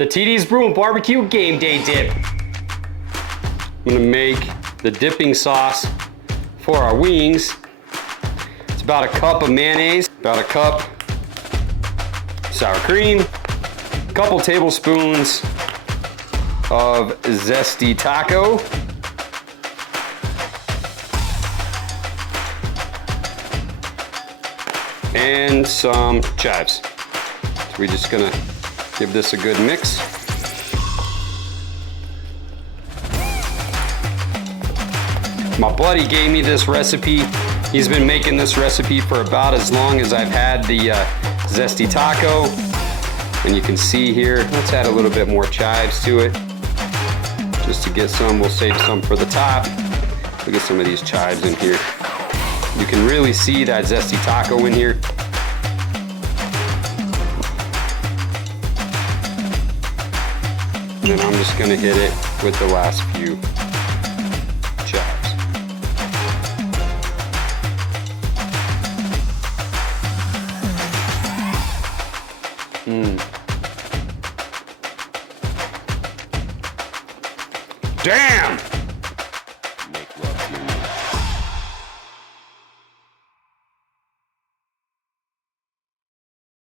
the TD's Brew and Barbecue Game Day dip. I'm gonna make the dipping sauce for our wings. It's about a cup of mayonnaise, about a cup sour cream, a couple tablespoons of Zesty Taco, and some chives. So we're just gonna give this a good mix. My buddy gave me this recipe. He's been making this recipe for about as long as I've had the Zesty Taco. And you can see here, let's add a little bit more chives to it. Just to get some, we'll save some for the top. Look at some of these chives in here. You can really see that Zesty Taco in here. And then I'm just gonna hit it with the last few chives. Damn!